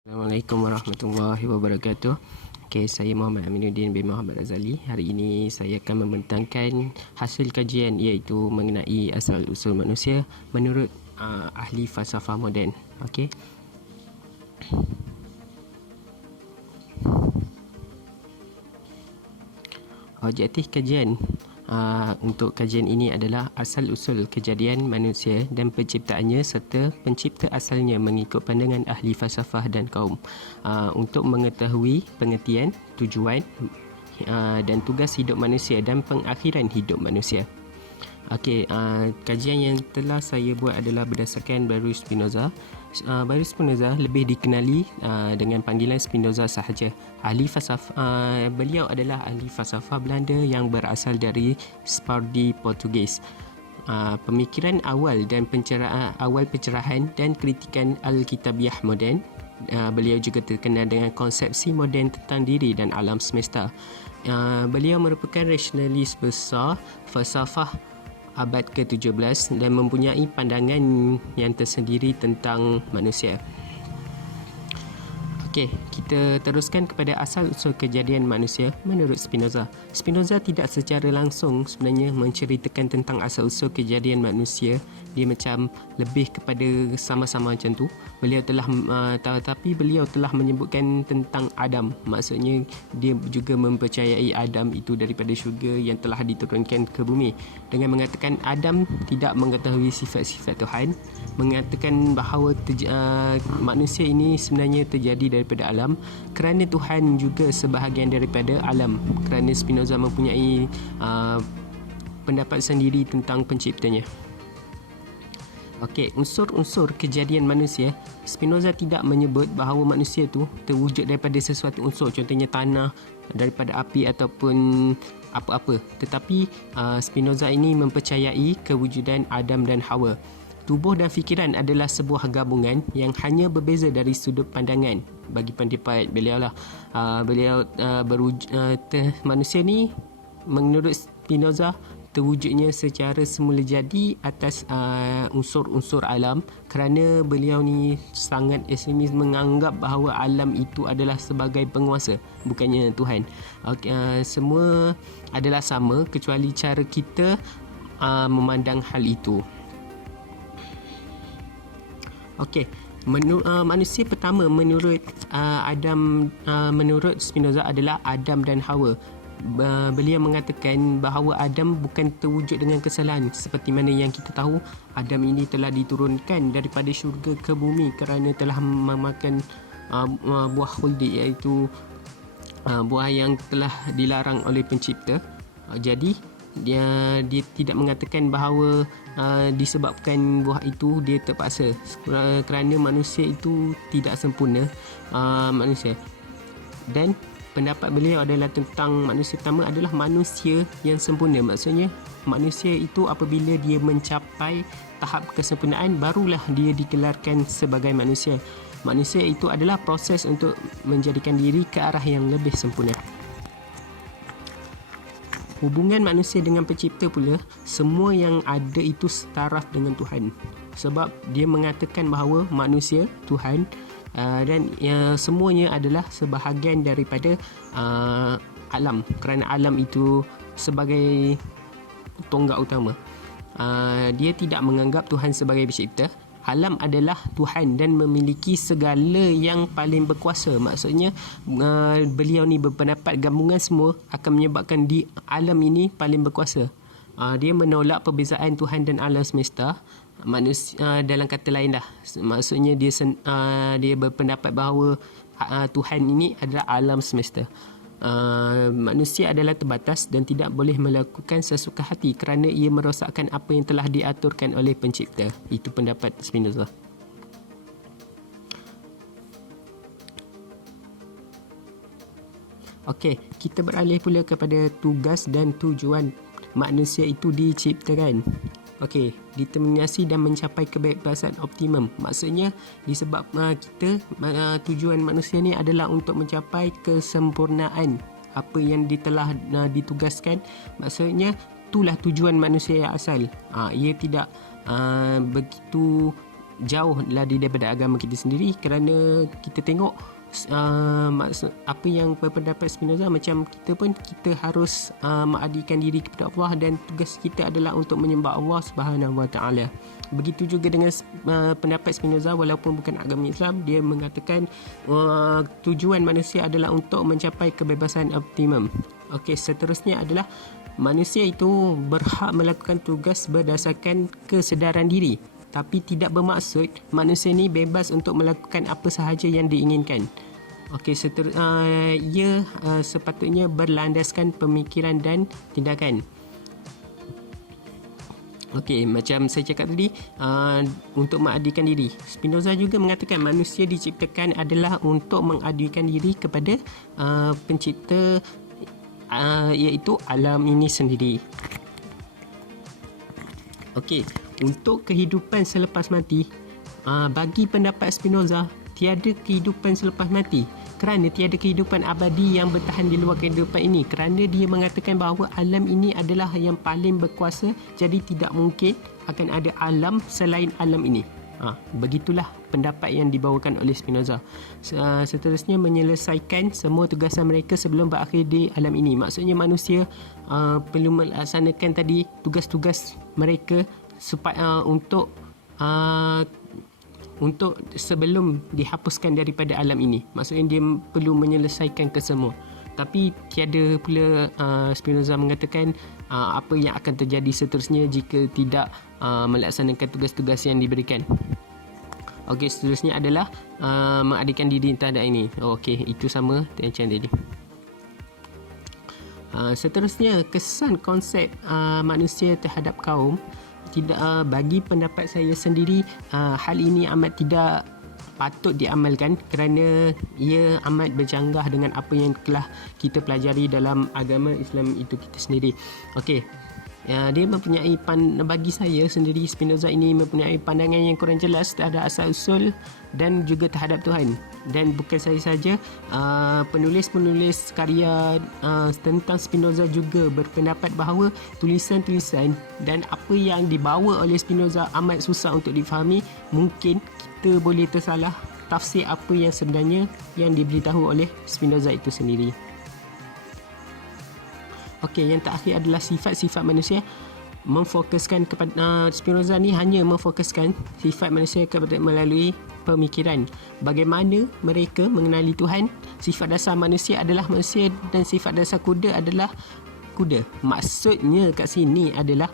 Assalamualaikum warahmatullahi wabarakatuh. Okay, saya Muhammad Aminuddin bin Muhammad Razali. Hari ini saya akan membentangkan hasil kajian iaitu mengenai asal usul manusia menurut ahli falsafah moden. Okey. Objektif kajian untuk kajian ini adalah asal-usul kejadian manusia dan penciptaannya serta pencipta asalnya mengikut pandangan ahli falsafah dan kaum untuk mengetahui pengertian, tujuan dan tugas hidup manusia dan pengakhiran hidup manusia. Okey, kajian yang telah saya buat adalah berdasarkan Baruch Spinoza. Baruch Spinoza lebih dikenali dengan panggilan Spinoza sahaja. Beliau adalah ahli falsafah Belanda yang berasal dari Sephardi Portugis. Pemikiran awal dan pencerahan dan kritikan Alkitabiah moden. Beliau juga terkenal dengan konsepsi moden tentang diri dan alam semesta. Beliau merupakan rasionalis besar falsafah abad ke-17 dan mempunyai pandangan yang tersendiri tentang manusia. Okey, kita teruskan kepada asal-usul kejadian manusia menurut Spinoza. Spinoza tidak secara langsung sebenarnya menceritakan tentang asal-usul kejadian manusia. Dia macam lebih kepada sama-sama macam tu. Tetapi beliau telah menyebutkan tentang Adam. Maksudnya dia juga mempercayai Adam itu daripada syurga yang telah diturunkan ke bumi. Dengan mengatakan Adam tidak mengetahui sifat-sifat Tuhan, mengatakan bahawa manusia ini sebenarnya terjadi daripada alam kerana Tuhan juga sebahagian daripada alam, kerana Spinoza mempunyai pendapat sendiri tentang penciptanya. Okey, unsur-unsur kejadian manusia, Spinoza tidak menyebut bahawa manusia tu terwujud daripada sesuatu unsur, contohnya tanah, daripada api ataupun apa-apa. Tetapi Spinoza ini mempercayai kewujudan Adam dan Hawa. Tubuh dan fikiran adalah sebuah gabungan yang hanya berbeza dari sudut pandangan. Bagi pendapat beliau lah, manusia ni menurut Spinoza terwujudnya secara semula jadi atas unsur-unsur alam, kerana beliau ni sangat ekstremis menganggap bahawa alam itu adalah sebagai penguasa, bukannya Tuhan. Semua adalah sama kecuali cara kita memandang hal itu. Okey, manusia pertama menurut menurut Spinoza adalah Adam dan Hawa. Beliau mengatakan bahawa Adam bukan terwujud dengan kesalahan. Seperti mana yang kita tahu, Adam ini telah diturunkan daripada syurga ke bumi kerana telah memakan buah khuldi, iaitu buah yang telah dilarang oleh pencipta. Jadi dia tidak mengatakan bahawa disebabkan buah itu dia terpaksa, kerana manusia itu tidak sempurna manusia. Dan pendapat beliau adalah tentang manusia pertama adalah manusia yang sempurna. Maksudnya manusia itu apabila dia mencapai tahap kesempurnaan barulah dia digelarkan sebagai manusia. Manusia itu adalah proses untuk menjadikan diri ke arah yang lebih sempurna. Hubungan manusia dengan pencipta pula, semua yang ada itu setaraf dengan Tuhan. Sebab dia mengatakan bahawa manusia, Tuhan dan semuanya adalah sebahagian daripada alam, kerana alam itu sebagai tonggak utama. Dia tidak menganggap Tuhan sebagai pencipta. Alam adalah Tuhan dan memiliki segala yang paling berkuasa. Maksudnya beliau ni berpendapat gabungan semua akan menyebabkan di alam ini paling berkuasa. Dia menolak perbezaan Tuhan dan alam semesta. Manusia, dalam kata lain dah, maksudnya dia berpendapat bahawa Tuhan ini adalah alam semesta. Manusia adalah terbatas dan tidak boleh melakukan sesuka hati kerana ia merosakkan apa yang telah diaturkan oleh pencipta. Itu pendapat Spinoza. Okey, kita beralih pula kepada tugas dan tujuan manusia itu diciptakan. Okey, determinasi dan mencapai kebebasan optimum. Maksudnya disebab tujuan manusia ni adalah untuk mencapai kesempurnaan apa yang telah ditugaskan. Maksudnya itulah tujuan manusia yang asal. Ia tidak begitu jauh lari daripada agama kita sendiri, kerana kita tengok apa yang berpendapat Spinoza, macam kita pun kita harus mengabdikan diri kepada Allah dan tugas kita adalah untuk menyembah Allah Subhanahu Wa Taala. Begitu juga dengan pendapat Spinoza, walaupun bukan agama Islam, dia mengatakan tujuan manusia adalah untuk mencapai kebebasan optimum. Okey, seterusnya adalah manusia itu berhak melakukan tugas berdasarkan kesedaran diri, tapi tidak bermaksud manusia ni bebas untuk melakukan apa sahaja yang diinginkan. Okey, ia sepatutnya berlandaskan pemikiran dan tindakan. Okey, macam saya cakap tadi, untuk mengabdikan diri. Spinoza juga mengatakan manusia diciptakan adalah untuk mengabdikan diri kepada pencipta, iaitu alam ini sendiri. Okey, untuk kehidupan selepas mati, bagi pendapat Spinoza, tiada kehidupan selepas mati, kerana tiada kehidupan abadi yang bertahan di luar kehidupan ini, kerana dia mengatakan bahawa alam ini adalah yang paling berkuasa, jadi tidak mungkin akan ada alam selain alam ini. Begitulah pendapat yang dibawakan oleh Spinoza. Seterusnya, menyelesaikan semua tugasan mereka sebelum berakhir di alam ini. Maksudnya manusia perlu melaksanakan tadi tugas-tugas mereka supaya untuk sebelum dihapuskan daripada alam ini. Maksudnya dia perlu menyelesaikan kesemua. Tapi tiada pula Spinoza mengatakan apa yang akan terjadi seterusnya jika tidak melaksanakan tugas-tugas yang diberikan. Okey, seterusnya adalah mengabdikan diri terhadap ini. Okey, itu sama macam tadi. Seterusnya, kesan konsep manusia terhadap kaum. Tidak, bagi pendapat saya sendiri, hal ini amat tidak patut diamalkan kerana ia amat bercanggah dengan apa yang telah kita pelajari dalam agama Islam itu kita sendiri. Okey, dia mempunyai bagi saya sendiri, Spinoza ini mempunyai pandangan yang kurang jelas terhadap asal-usul dan juga terhadap Tuhan. Dan bukan saya saja, penulis-penulis karya tentang Spinoza juga berpendapat bahawa tulisan-tulisan dan apa yang dibawa oleh Spinoza amat susah untuk difahami. Mungkin kita boleh tersalah tafsir apa yang sebenarnya yang diberitahu oleh Spinoza itu sendiri. Okey, yang terakhir adalah sifat-sifat manusia. Memfokuskan kepada Spinoza ni hanya memfokuskan sifat manusia kepada melalui pemikiran. Bagaimana mereka mengenali Tuhan. Sifat dasar manusia adalah manusia dan sifat dasar kuda adalah kuda. Maksudnya kat sini adalah,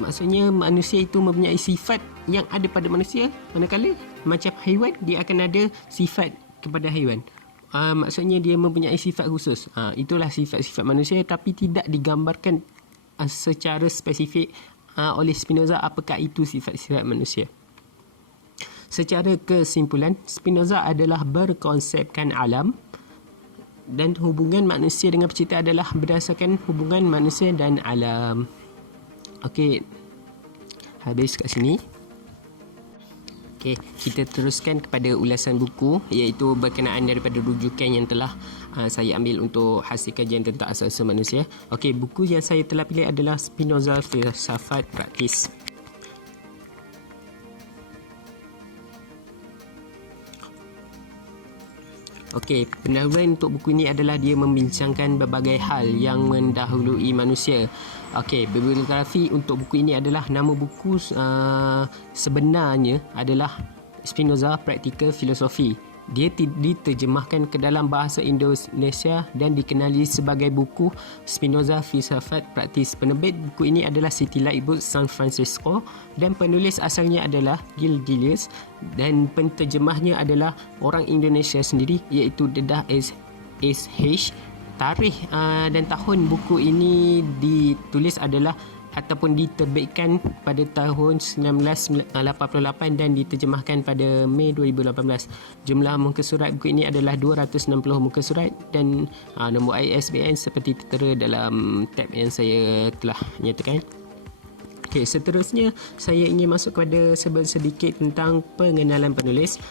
maksudnya manusia itu mempunyai sifat yang ada pada manusia, manakala macam haiwan dia akan ada sifat kepada haiwan. Maksudnya dia mempunyai sifat khusus. Itulah sifat-sifat manusia, tapi tidak digambarkan secara spesifik oleh Spinoza apakah itu sifat-sifat manusia. Secara kesimpulan, Spinoza adalah berkonsepkan alam dan hubungan manusia dengan pencipta adalah berdasarkan hubungan manusia dan alam. Okey, habis kat sini. Okey, kita teruskan kepada ulasan buku, iaitu berkenaan daripada rujukan yang telah saya ambil untuk hasil kajian tentang asal-usul manusia. Okey, buku yang saya telah pilih adalah Spinoza Filsafat Praktis. Okey, pendahuluan untuk buku ini adalah dia membincangkan berbagai hal yang mendahului manusia. Okey, bibliografi untuk buku ini adalah, nama buku sebenarnya adalah Spinoza Practical Philosophy. Dia diterjemahkan ke dalam bahasa Indonesia dan dikenali sebagai buku Spinoza Filsafat Praktis. Penerbit buku ini adalah City Light Books San Francisco dan penulis asalnya adalah Gil Deleuze dan penterjemahnya adalah orang Indonesia sendiri, iaitu Dedah SH. Tarikh dan tahun buku ini ditulis adalah ataupun diterbitkan pada tahun 1988 dan diterjemahkan pada Mei 2018. Jumlah muka surat buku ini adalah 260 muka surat dan nombor ISBN seperti tertera dalam tab yang saya telah nyatakan. Okey, seterusnya saya ingin masuk kepada sedikit tentang pengenalan penulis.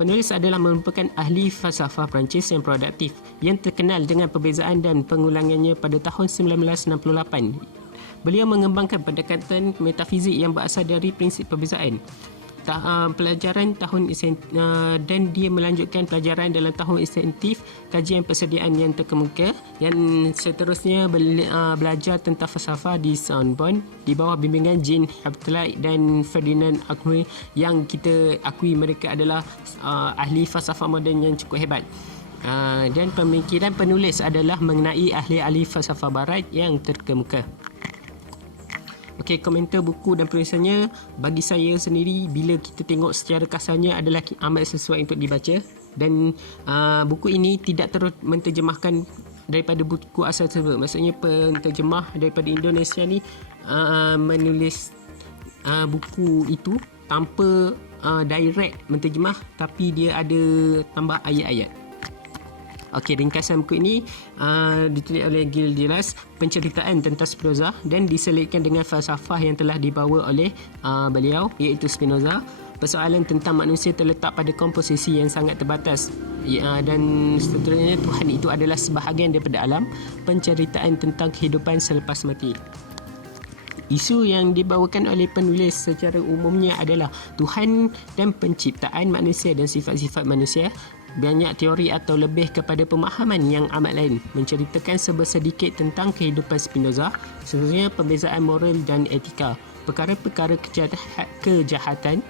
Penulis adalah merupakan ahli falsafah Perancis yang produktif yang terkenal dengan perbezaan dan pengulangannya pada tahun 1968. Beliau mengembangkan pendekatan metafizik yang berasal dari prinsip perbezaan. pelajaran tahun dan dia melanjutkan pelajaran dalam tahun insentif kajian persediaan yang terkemuka, yang seterusnya belajar tentang falsafah di Sorbonne di bawah bimbingan Jean Haptelite dan Ferdinand Arcueil, yang kita akui mereka adalah ahli falsafah moden yang cukup hebat. Dan pemikiran penulis adalah mengenai ahli-ahli falsafah barat yang terkemuka. Okey, komentar buku dan penulisannya bagi saya sendiri bila kita tengok secara kasarnya adalah amat sesuai untuk dibaca, dan buku ini tidak terus menterjemahkan daripada buku asal tersebut. Maksudnya penterjemah daripada Indonesia ni menulis buku itu tanpa direct menterjemah, tapi dia ada tambah ayat-ayat. Okey, ringkasan buku ini ditulis oleh Gil Deleuze, penceritaan tentang Spinoza, dan diselitkan dengan falsafah yang telah dibawa oleh beliau, iaitu Spinoza. Persoalan tentang manusia terletak pada komposisi yang sangat terbatas, dan seterusnya Tuhan itu adalah sebahagian daripada alam. Penceritaan tentang kehidupan selepas mati. Isu yang dibawakan oleh penulis secara umumnya adalah Tuhan dan penciptaan manusia dan sifat-sifat manusia. Banyak teori atau lebih kepada pemahaman yang amat lain, menceritakan sedikit tentang kehidupan Spinoza, sebenarnya perbezaan moral dan etika, perkara-perkara kejahatan,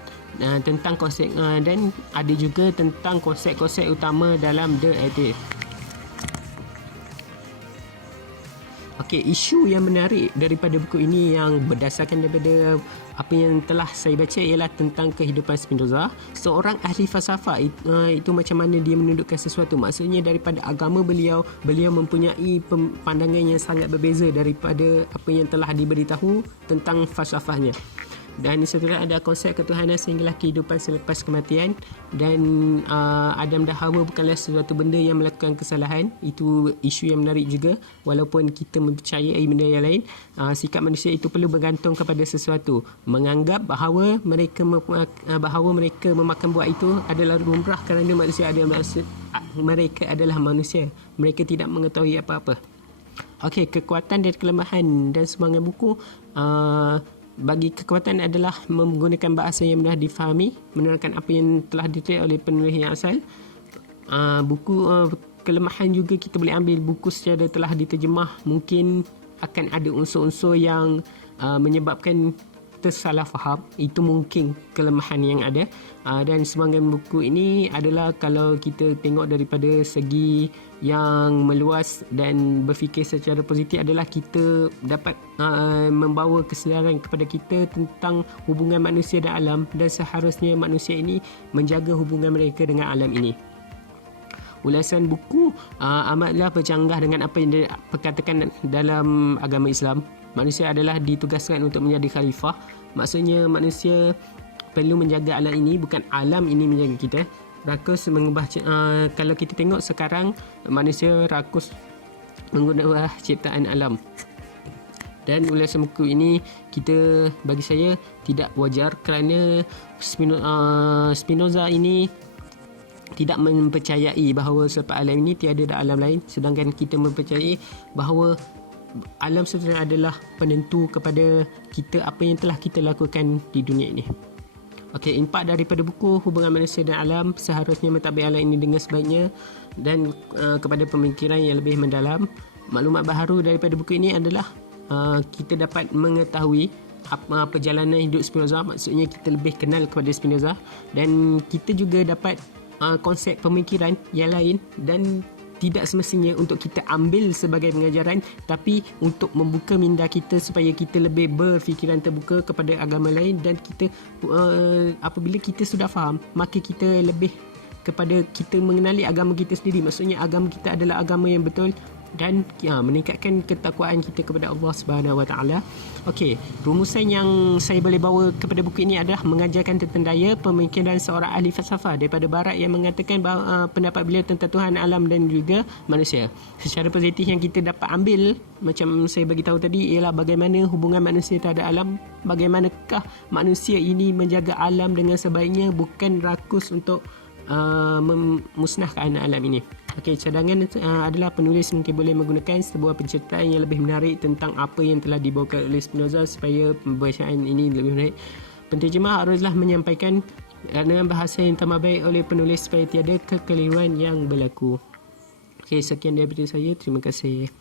tentang konsep, dan ada juga tentang konsep-konsep utama dalam The Atheist. Okey, isu yang menarik daripada buku ini yang berdasarkan daripada apa yang telah saya baca ialah tentang kehidupan Spinoza. Seorang ahli falsafah itu macam mana dia menundukkan sesuatu. Maksudnya daripada agama beliau mempunyai pandangan yang sangat berbeza daripada apa yang telah diberitahu tentang falsafahnya. Dan seterusnya ada konsep ketuhanan sehinggalah kehidupan selepas kematian, dan Adam dan Hawa bukanlah sesuatu benda yang melakukan kesalahan. Itu isu yang menarik juga. Walaupun kita mempercayai benda yang lain, sikap manusia itu perlu bergantung kepada sesuatu. Menganggap bahawa mereka memakan buah itu adalah lumrah kerana mereka adalah manusia. Mereka tidak mengetahui apa-apa. Okey, kekuatan dan kelemahan dan semangat buku. Bagi kekuatan adalah menggunakan bahasa yang mudah difahami, menerangkan apa yang telah ditulis oleh penulis yang asal. Kelemahan juga kita boleh ambil buku secara telah diterjemah, mungkin akan ada unsur-unsur yang menyebabkan tersalah faham. Itu mungkin kelemahan yang ada. Dan semangat buku ini adalah kalau kita tengok daripada segi yang meluas dan berfikir secara positif adalah kita dapat membawa kesedaran kepada kita tentang hubungan manusia dan alam, dan seharusnya manusia ini menjaga hubungan mereka dengan alam ini. Ulasan buku amatlah bercanggah dengan apa yang diperkatakan dalam agama Islam. Manusia adalah ditugaskan untuk menjadi khalifah. Maksudnya manusia perlu menjaga alam ini, bukan alam ini menjaga kita. Rakus mengubah, kalau kita tengok sekarang manusia rakus mengubah ciptaan alam. Dan ulasan buku ini bagi saya tidak wajar kerana Spinoza ini tidak mempercayai bahawa selepas alam ini tiada ada alam lain, sedangkan kita mempercayai bahawa alam sebenarnya adalah penentu kepada kita apa yang telah kita lakukan di dunia ini. Okey, impak daripada buku Hubungan Manusia dan Alam seharusnya mentadbir alam ini dengan sebaiknya dan kepada pemikiran yang lebih mendalam. Maklumat baharu daripada buku ini adalah kita dapat mengetahui apa perjalanan hidup Spinoza. Maksudnya kita lebih kenal kepada Spinoza, dan kita juga dapat konsep pemikiran yang lain, dan tidak semestinya untuk kita ambil sebagai pengajaran, tapi untuk membuka minda kita supaya kita lebih berfikiran terbuka kepada agama lain. Dan kita apabila kita sudah faham, maka kita lebih kepada kita mengenali agama kita sendiri. Maksudnya agama kita adalah agama yang betul, dan meningkatkan ketakwaan kita kepada Allah Subhanahu Wa Taala. Okey, rumusan yang saya boleh bawa kepada buku ini adalah mengajarkan tentang daya pemikiran seorang ahli falsafah daripada barat yang mengatakan bahawa pendapat beliau tentang Tuhan, alam dan juga manusia. Secara positif yang kita dapat ambil, macam saya bagi tahu tadi, ialah bagaimana hubungan manusia terhadap alam, bagaimanakah manusia ini menjaga alam dengan sebaiknya, bukan rakus untuk memusnahkan alam ini. Okey, cadangan adalah penulis mungkin boleh menggunakan sebuah penceritaan yang lebih menarik tentang apa yang telah dibawakan oleh Spinoza supaya pembacaan ini lebih menarik. Penterjemah haruslah menyampaikan dengan bahasa yang tambah baik oleh penulis supaya tiada kekeliruan yang berlaku. Okey, sekian daripada saya. Terima kasih.